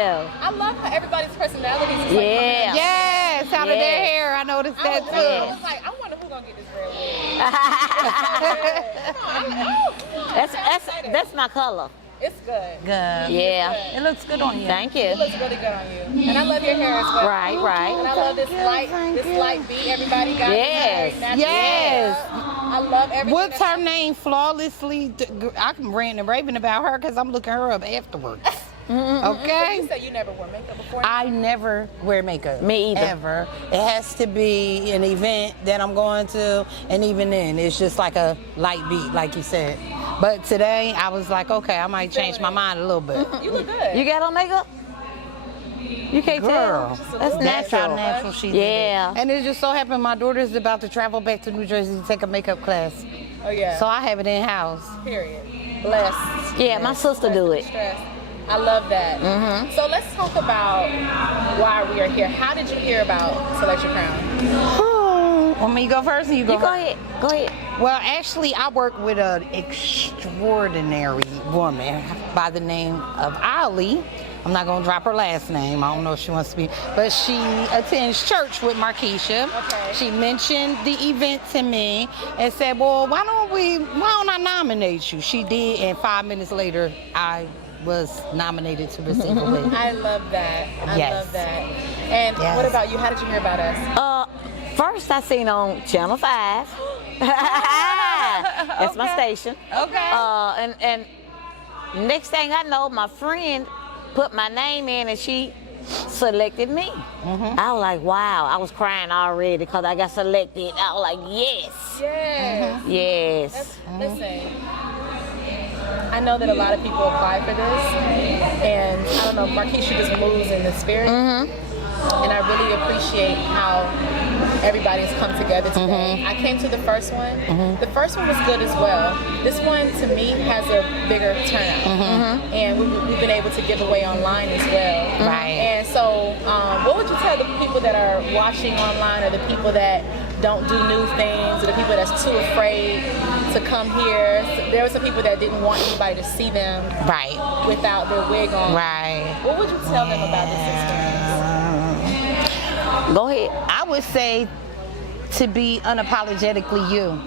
I love how everybody's personalities is like Yeah. Yes, out of their hair. I noticed that too. I was like, I wonder who's gonna get this red wig. That's my color. It's good. Good. Yeah. It looks good on you. Thank you. It looks really good on you. And I love your hair as well. Right, right. And I love this light beat everybody got. Yes. Yes. I love everything. What's her name? Flawlessly. I'm ranting and raving about her because I'm looking her up afterwards. Okay. You said you never wore makeup before. I never wear makeup. Me either. Ever. It has to be an event that I'm going to, and even then, it's just like a light beat, like you said. But today, I was like, okay, I might change my mind a little bit. You look good. You got on makeup? You can't Girl, tell. That's that's how natural. natural she did Yeah. it. And it just so happened my daughter's about to travel back to New Jersey to take a makeup class. Oh yeah. So I have it in house. Period. Blessed. Yeah, my sister do it. Stressed. I love that. So let's talk about why we are here. How did you hear about Select Your Crown? Want me to go first, or you go? You go first? ahead. Go ahead. Well, actually, I work with an extraordinary woman by the name of Ali. I'm not going to drop her last name. I don't know if she wants to be, but she attends church with Markeisha. Okay. She mentioned the event to me and said, well, why don't I nominate you? She did, and 5 minutes later, I was nominated to receive a win. I love that. I Yes. love that. And Yes. what about you? How did you hear about us? First I seen on Channel 5. That's my station. Okay. And next thing I know, my friend put my name in and she selected me. I was like, wow. I was crying already because I got selected. I was like, yes. Yes. Yes. Listen, I know that a lot of people apply for this, and I don't know, Markeisha just moves in the spirit, and I really appreciate how everybody's come together today. I came to the first one. The first one was good as well. This one, to me, has a bigger turnout, and we've been able to give away online as well. Right. And so, what would you tell the people that are watching online, or the people that don't do new things, or the people that's too afraid to come here? So there were some people that didn't want anybody to see them Right. without their wig on. Right. What would you tell them about this experience? Go ahead. I would say to be unapologetically you.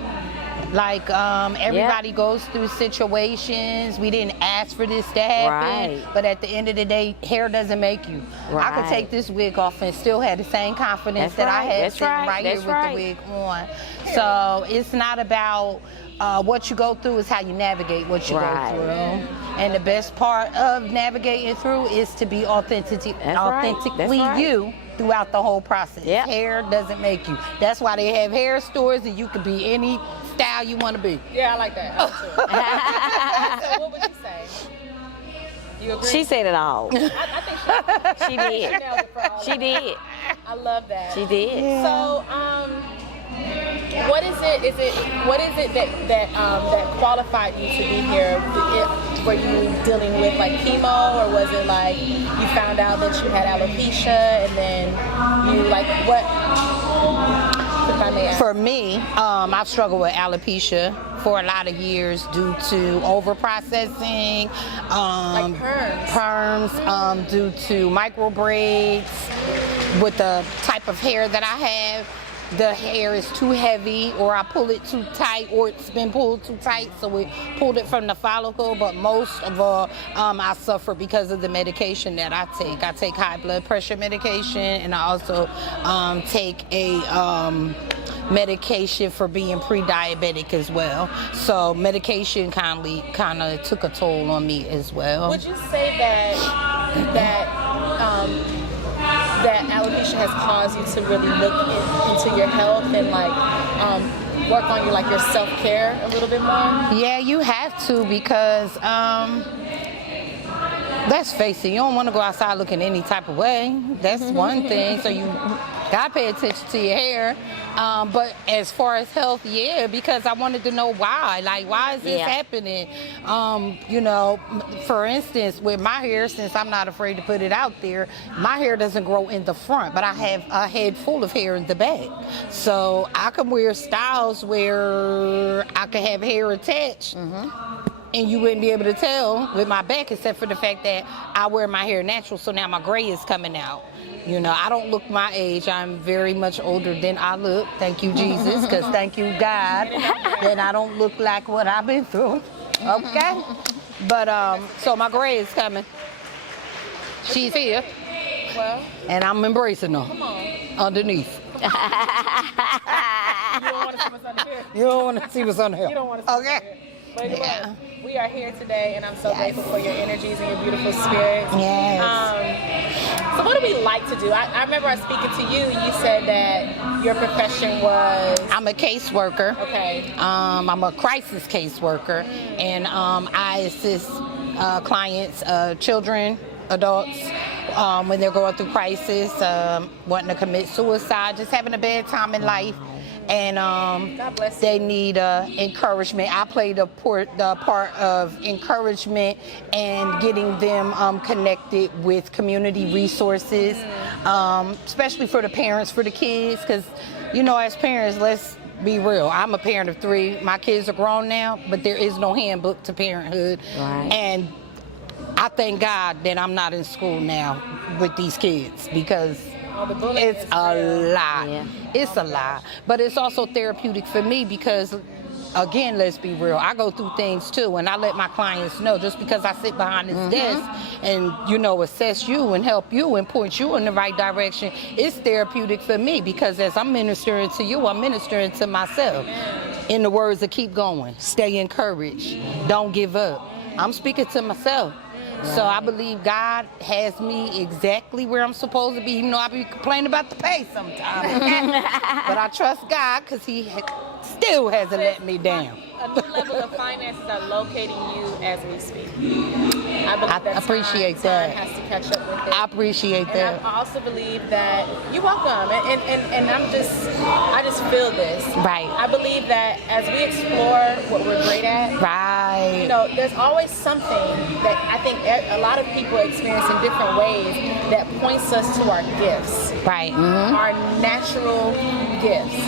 Like everybody goes through situations. We didn't ask for this to happen, Right. but at the end of the day, hair doesn't make you. I could Right. take this wig off and still have the same confidence That's that I right. had That's sitting right. right here That's with right. the wig on. So it's not about what you go through, is how you navigate what you Right. go through. And the best part of navigating through is to be authentically That's right. you throughout the whole process. Yep. Hair doesn't make you. That's why they have hair stores, and you could be any style you want to be. Yeah, I like that. So what would you say? You agree? She said it all. I think She did. nailed it for all of She us. did. I love that. She did. So, what is it that qualified you to be here? Were you dealing with like chemo, or was it like you found out that you had alopecia, and then you like what? If I may ask. For me, I've struggled with alopecia for a lot of years due to over-processing, Like perms. due to micro braids. With the type of hair that I have, the hair is too heavy, or I pull it too tight, or it's been pulled too tight, so we pulled it from the follicle. But most of all, I suffer because of the medication that I take. I take high blood pressure medication, and I also take a medication for being pre-diabetic as well. So medication kind of took a toll on me as well. Would you say that alopecia has caused you to really look into your health and like work on your self-care a little bit more? Yeah, you have to, because let's face it, you don't want to go outside looking any type of way. That's one thing. So you gotta pay attention to your hair. But as far as health, yeah, because I wanted to know why. Like, why is this happening? For instance, with my hair, since I'm not afraid to put it out there, my hair doesn't grow in the front, but I have a head full of hair in the back. So I can wear styles where I can have hair attached. and you wouldn't be able to tell with my back, except for the fact that I wear my hair natural, so now my gray is coming out. You know, I don't look my age. I'm very much older than I look. Thank you, Jesus, because thank you, God, that I don't look like what I've been through. Okay? But, so my gray is coming. She's here. Well, and I'm embracing her. come on. Underneath. You don't want to see what's under here. You don't want to see what's under here. You don't want to see Okay. what's under here. But Yeah. look, we are here today, and I'm so Yes. grateful for your energies and your beautiful spirit. Yes. So what do we like to do? I remember I was speaking to you, and you said that your profession was... I'm a caseworker. Okay. I'm a crisis caseworker, and I assist clients, children, adults, when they're going through crisis, wanting to commit suicide, just having a bad time in life. And God bless they you. need encouragement. I play the part of encouragement and getting them connected with community resources, especially for the parents, for the kids, because, you know, as parents, let's be real. I'm a parent of 3. My kids are grown now, but there is no handbook to parenthood. Right. And I thank God that I'm not in school now with these kids, because The bullying it's is a real. lot. Yeah. It's a lot. But it's also therapeutic for me because, again, let's be real. I go through things too, and I let my clients know, just because I sit behind this desk and, you know, assess you and help you and point you in the right direction, it's therapeutic for me, because as I'm ministering to you, I'm ministering to myself. In the words of Keep Going, stay encouraged, don't give up. I'm speaking to myself. So I believe God has me exactly where I'm supposed to be, even though I be complaining about the pay sometimes. But I trust God, because He still hasn't let me down. A new level of finances are locating you as we speak. I believe I that appreciate time that. has to catch up with it. I appreciate And that. I also believe that you're welcome, and I just feel this. Right. I believe that as we explore what we're great at, Right. you know, there's always something that I think a lot of people experience in different ways that points us to our gifts, Right. our natural gifts.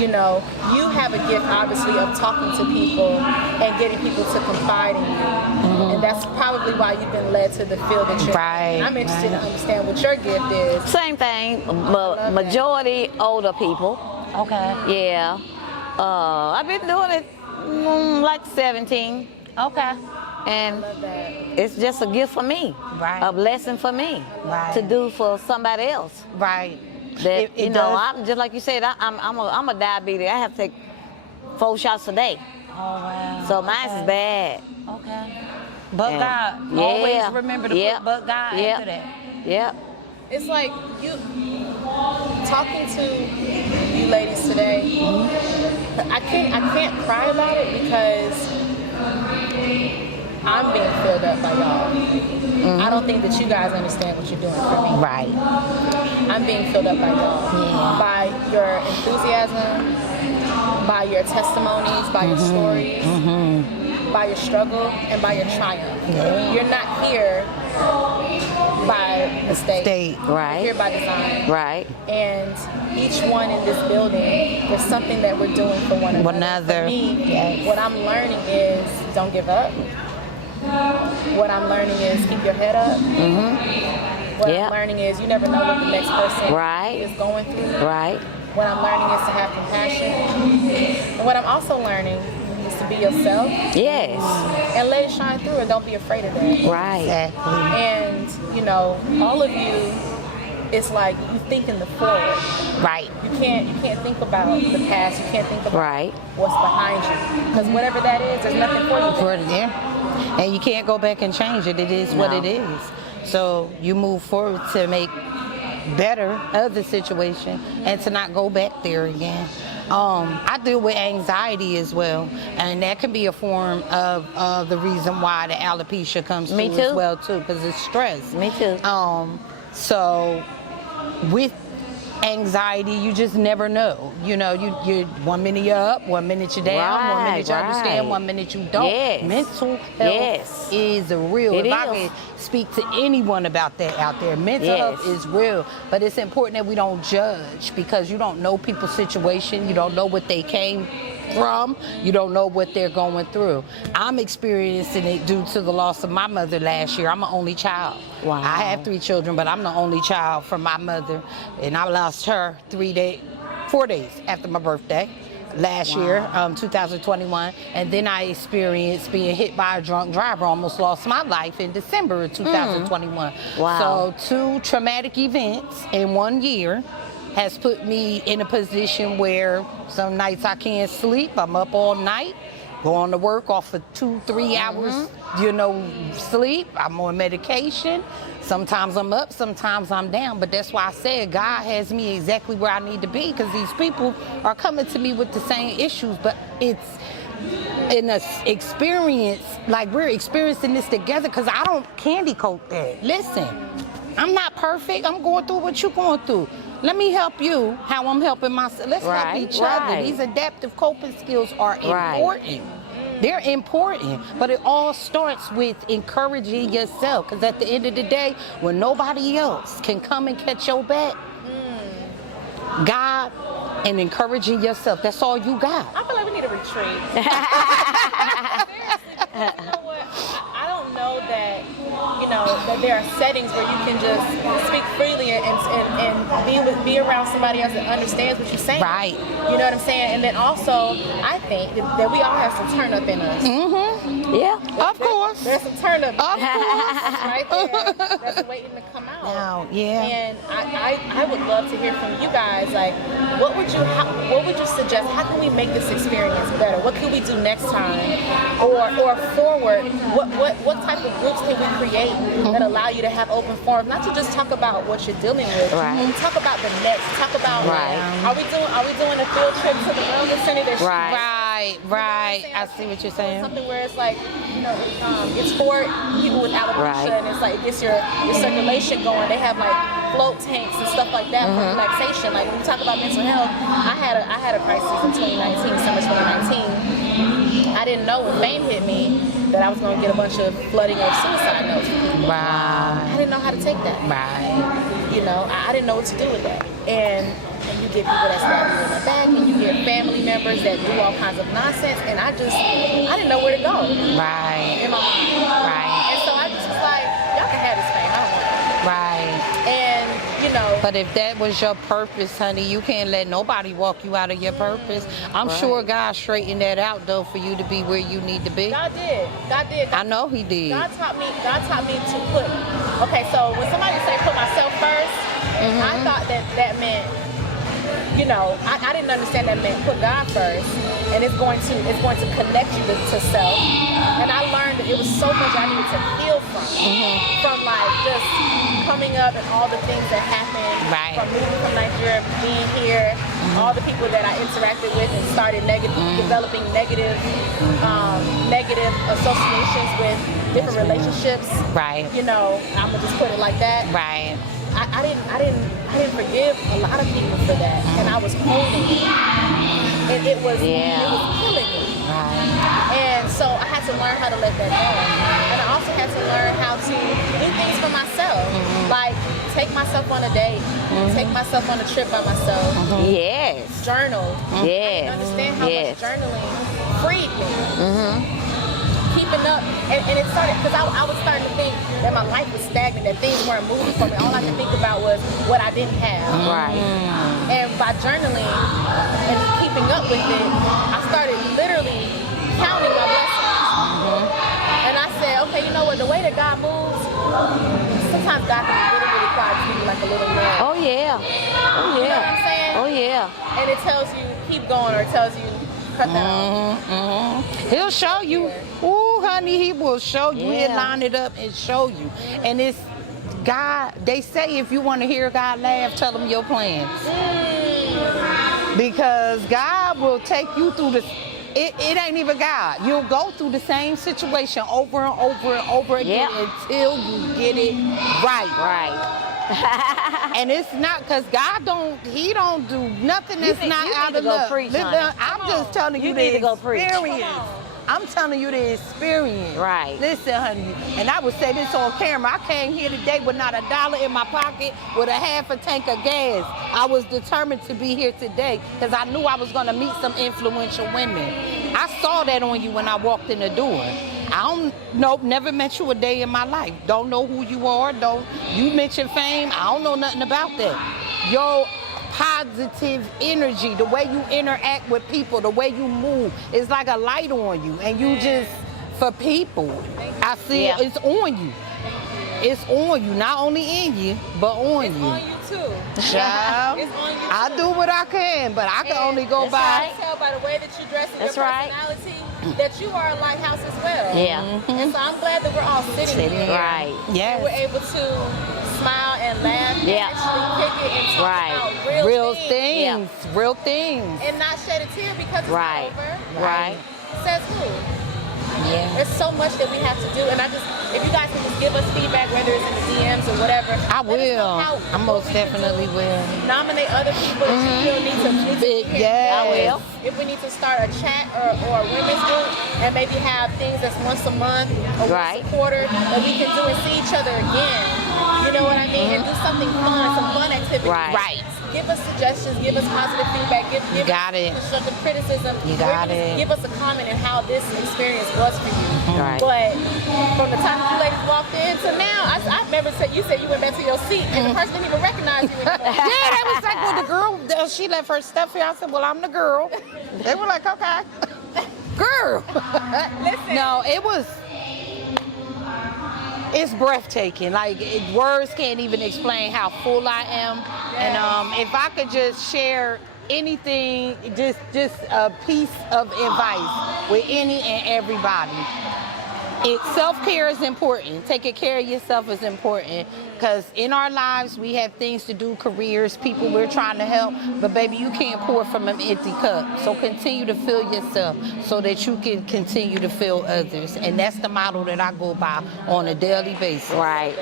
You know, you have a gift, obviously, of talking to people and getting people to confide in you. And that's probably why you've been led to the field that you're Right, in. I'm interested to understand what your gift is. Same thing, but majority older people. Okay. Yeah. I've been doing it like 17. Okay. And Love that. it's just a gift for me. Right. A blessing for me. Right. To do for somebody else. Right. That, It you know, does- I'm just like you said, I'm a diabetic. I have to take 4 shots a day. Oh, wow. So mine's is bad. Okay. But And- God. yeah. Always remember to Yep. put but God Yep. after that. Yep. It's like you talking to you ladies today. I can't cry about it because I'm being filled up by y'all. I don't think that you guys understand what you're doing for me. Right. I'm being filled up by y'all. Yeah. By your enthusiasm, by your testimonies, by your stories, by your struggle, and by your triumph. Yeah. You're not here by mistake. State. Right. You're here by design. Right. And each one in this building, there's something that we're doing for one another. One another. For me, Yes. what I'm learning is don't give up. What I'm learning is keep your head up. What Yeah. I'm learning is you never know what the next person Right. is going through. Right. What I'm learning is to have compassion. And what I'm also learning is to be yourself Yes. and let it shine through and don't be afraid of that. Right. Exactly. And, you know, all of you, it's like you think in the forward. Right. You can't think about the past. You can't think about Right. what's behind you. Because whatever that is, there's nothing for you. For there. And you can't go back and change it. It is what No. it is. So you move forward to make better of the situation and to not go back there again. I deal with anxiety as well, and that can be a form of the reason why the alopecia comes Me through as too. well too, because it's stress. Me too. So with anxiety, you just never know. You know, you 1 minute you're up, 1 minute you're down, 1 minute you Right, understand, right. 1 minute you don't. Yes. Mental health Yes. is real. It if I is. can speak to anyone about that out there, mental Yes. health is real. But it's important that we don't judge, because you don't know people's situation, you don't know what they came from. You don't know what they're going through. I'm experiencing it due to the loss of my mother last year. I'm an only child. Wow. I have 3 children, but I'm the only child from my mother, and I lost her 4 days after my birthday last year, 2021. And then I experienced being hit by a drunk driver, almost lost my life in December of 2021. Wow. So 2 traumatic events in 1 year has put me in a position where some nights I can't sleep. I'm up all night, going to work off of 2-3 hours, sleep. I'm on medication. Sometimes I'm up, sometimes I'm down. But that's why I said God has me exactly where I need to be, because these people are coming to me with the same issues, but it's in an experience, like we're experiencing this together, because I don't candy coat that. Listen, I'm not perfect. I'm going through what you're going through. Let me help you how I'm helping myself. Let's help each other. These adaptive coping skills are important. They're important, but it all starts with encouraging yourself, because at the end of the day, when nobody else can come and catch your back, God and encouraging yourself, that's all you got. I feel like we need a retreat. You know what? I don't know that, that there are settings where you can just speak freely and be around somebody else that understands what you're saying. Right. You know what I'm saying? And then also, I think that we all have some turn up in us. Mm-hmm. Yeah. Of course. There's some turn up. Of course. Right there. That's waiting to come out. Now, yeah. And I would love to hear from you guys. Like, what would you suggest? How can we make this experience better? What can we do next time? Or forward? What type of groups can we create that allow you to have open forums? Not to just talk about what you're dealing with. Right. Talk about the next. Talk about are we doing a field trip to the wellness center? Right. I see what you're saying. Something where it's like, it's for people with alopecia, and it's like it gets your circulation going. They have like float tanks and stuff like that for relaxation. Like when we talk about mental health, I had a crisis in 2019, summer 2019. I didn't know when fame hit me that I was going to get a bunch of flooding of suicide notes. Right. I didn't know how to take that. Right. I didn't know what to do with that. And you get people that stab you in the back, and you get family members that do all kinds of nonsense, and I didn't know where to go. Right. In my mind. Right. And so I just was like, y'all can have this fame. I don't want it. Right. And, But if that was your purpose, honey, you can't let nobody walk you out of your purpose. I'm sure God straightened that out, though, for you to be where you need to be. God did. I know He did. God taught me to put. Okay, so when somebody say put myself first, I thought that meant, I didn't understand that meant put God first, and it's going to connect you to self. And I learned that it was so much I needed to heal from like just coming up and all the things that happened, from moving from Nigeria, being here, all the people that I interacted with and started developing negative associations with different relationships. Right. I'm gonna just put it like that. Right. I didn't forgive a lot of people for that, and I was holding it, and it was killing me. Right. And so I had to learn how to let that go, and I also had to learn how to do things for myself, like take myself on a date, take myself on a trip by myself. Yes. Journal. Yes. I didn't understand how much journaling freed me. Keeping up, and it started because I was starting to think that my life was stagnant, that things weren't moving for me. All I could think about was what I didn't have. Right. And by journaling and keeping up with it, I started literally counting my blessings. And I said, okay, you know what? The way that God moves, sometimes God can be really, really quiet, give you like a little nudge. Oh yeah. Oh yeah. You know what I'm saying? Oh yeah. And it tells you keep going, or it tells you cut that off. He'll show you. Ooh, honey, He will show you. Yeah. He'll line it up and show you. And it's God. They say if you want to hear God laugh, tell Him your plans. Because God will take you through the. It ain't even God. You'll go through the same situation over and over and over again until you get it right. Right. And it's not because God He don't do nothing that's not out of love. Preach, honey. I'm just telling you need the to go preach. experience. I'm telling you the experience. Right. Listen, honey, and I would say this on camera. I came here today with not $1 in my pocket, with a half a tank of gas. I was determined to be here today because I knew I was going to meet some influential women. I saw that on you when I walked in the door. I don't know, never met you a day in my life. Don't know who you are. You mention fame. I don't know nothing about that. Your positive energy, the way you interact with people, the way you move, it's like a light on you, and you just for people. I see it's on you. It's on you, not only in you, but on you. It's on you too. Child, It's on you too. I do what I can, but I can only go That's by. right. I can tell by the way that you dress and That's your right. personality that you are a lighthouse as well. Yeah. And so I'm glad that we're all sitting here. Right. Yes. And we're able to smile and laugh and Yeah. actually pick it and talk Right. about Real things. things, real things. And not shed a tear because it's Right. over. Right. Says who? Yeah. There's so much that we have to do, and if you guys can just give us feedback, whether it's in the DMs or whatever. I let us know will. I most what we can definitely do. will. Nominate other people that you feel need to be here. Yes. I will. If we need to start a chat or a women's group and maybe have things that's once a month or Right. once a quarter that we can do and see each other again. You know what I mean? And do something fun, some fun activities. Right. Give us suggestions, give us positive feedback, give got us it. constructive criticism. You got it. Give us a comment on how this experience was for you. Right. But from the time you ladies walked in to now, I remember you said you went back to your seat and the person didn't even recognize you anymore. Yeah, they was like, well, the girl, she left her stuff here. I said, well, I'm the girl. They were like, okay. Girl. Listen. No, it's breathtaking. Like, words can't even explain how full I am. And if I could just share anything, just a piece of advice with any and everybody. Self-care is important. Taking care of yourself is important because in our lives we have things to do, careers, people we're trying to help, but baby, you can't pour from an empty cup. So continue to fill yourself so that you can continue to fill others. And that's the model that I go by on a daily basis. Right.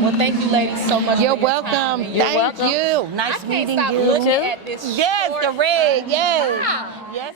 Well, thank you, ladies, so much. You're for your welcome. time. Thank you. I Nice can't meeting stop you. looking at this Yes, short the red. Yes. top. Yes.